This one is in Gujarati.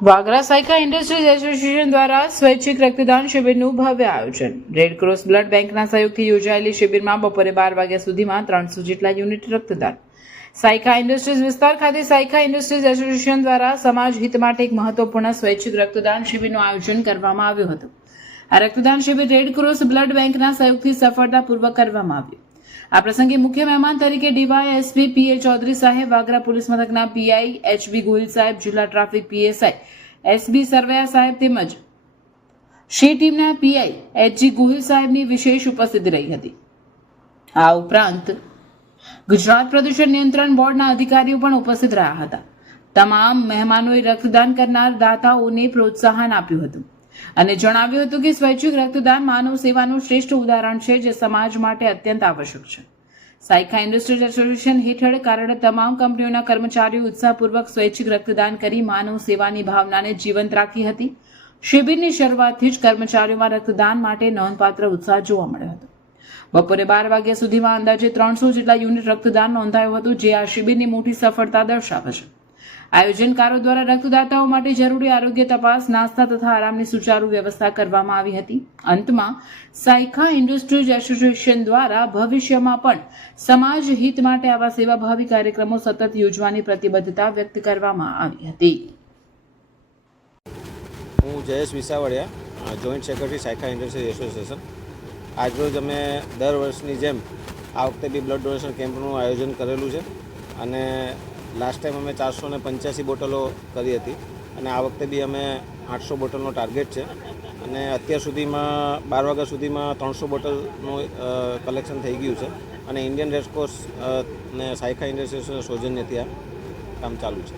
વાગરા સાયકા ઇન્ડસ્ટ્રીઝ એસોસિએશન દ્વારા સ્વૈચ્છિક રક્તદાન શિબિરનું ભવ્ય આયોજન. રેડ ક્રોસ બ્લડ બેંકના સહયોગથી યોજાયેલી શિબિરમાં બપોરે 12 વાગ્યા સુધીમાં 300 જેટલા યુનિટ રક્તદાન. સાયકા ઇન્ડસ્ટ્રીઝ વિસ્તાર ખાતે સાયકા ઇન્ડસ્ટ્રીઝ એસોસિએશન દ્વારા સમાજ હિત માટે એક મહત્વપૂર્ણ સ્વૈચ્છિક રક્તદાન શિબિરનું આયોજન કરવામાં આવ્યું હતું. આ રક્તદાન શિબિર રેડ ક્રોસ બ્લડ બેંકના સહયોગથી સફળતાપૂર્વક કરવામાં આવ્યું. આ પ્રસંગે મુખ્ય મહેમાન તરીકે ડીવાયએસપી પીએ ચૌધરી સાહેબ, વાગરા પોલીસ મથકના પીઆઈ એચબી ગોહિલ સાહેબ, જિલ્લા ટ્રાફિક પીએસઆઈ એસબી સરવૈયા સાહેબ તેમજ શી ટીમના પીઆઈ એચજી ગોહિલ સાહેબની વિશેષ ઉપસ્થિતિ રહી હતી. આ ઉપરાંત ગુજરાત પ્રદૂષણ નિયંત્રણ બોર્ડના અધિકારીઓ પણ ઉપસ્થિત રહ્યા હતા. તમામ મહેમાનોએ રક્તદાન કરનાર દાતાઓને પ્રોત્સાહન આપ્યું હતું અને જણાવ્યું હતું કે સ્વૈચ્છિક રક્તદાન માનવ સેવાનું શ્રેષ્ઠ ઉદાહરણ છે જે સમાજ માટે અત્યંત આવશ્યક છે. સાયકા ઇન્ડસ્ટ્રીઝ એસોસિએશન હેઠળ કાર્યરત તમામ કંપનીઓના કર્મચારીઓ ઉત્સાહપૂર્વક સ્વૈચ્છિક રક્તદાન કરી માનવ સેવાની ભાવનાને જીવંત રાખી હતી. શિબિરની શરૂઆતથી જ કર્મચારીઓમાં રક્તદાન માટે નોંધપાત્ર ઉત્સાહ જોવા મળ્યો હતો. બપોરે 12 વાગ્યા સુધીમાં અંદાજે 300 જેટલા યુનિટ રક્તદાન નોંધાયું હતું, જે આ શિબિરની મોટી સફળતા દર્શાવે છે. આયોજનકારો દ્વારા રક્તદાતાઓ માટે જરૂરી આરોગ્ય તપાસ, નાસ્તા તથા આરામની સુચારુ વ્યવસ્થા કરવામાં આવી હતી. અંતમાં સાયકા ઇન્ડસ્ટ્રીઝ એસોસિએશન દ્વારા ભવિષ્યમાં પણ સમાજ હિત માટે આવા સેવાભાવી કાર્યક્રમો સતત યોજવાની પ્રતિબદ્ધતા વ્યક્ત કરવામાં આવી હતી. હું જયેશ વિસાવડિયા, જોઈન્ટ સેક્રેટરી સાયકા ઇન્ડસ્ટ્રીઝ એસોસિએશન. આજરોજ અમે દર વર્ષની જેમ આ વખતે બી બ્લડ ડોનેશન કેમ્પનું આયોજન કરેલું છે અને લાસ્ટ ટાઈમ અમે 485 બોટલો કરી હતી અને આ વખતે બી અમે 800 બોટલનો ટાર્ગેટ છે અને અત્યાર સુધીમાં 12 વાગ્યા સુધીમાં 300 બોટલનું કલેક્શન થઈ ગયું છે અને ઇન્ડિયન રેડક્રોસ ને સાયકા ઇન્ડસ્ટ્રીઝના સૌજન્યથી આ કામ ચાલુ છે.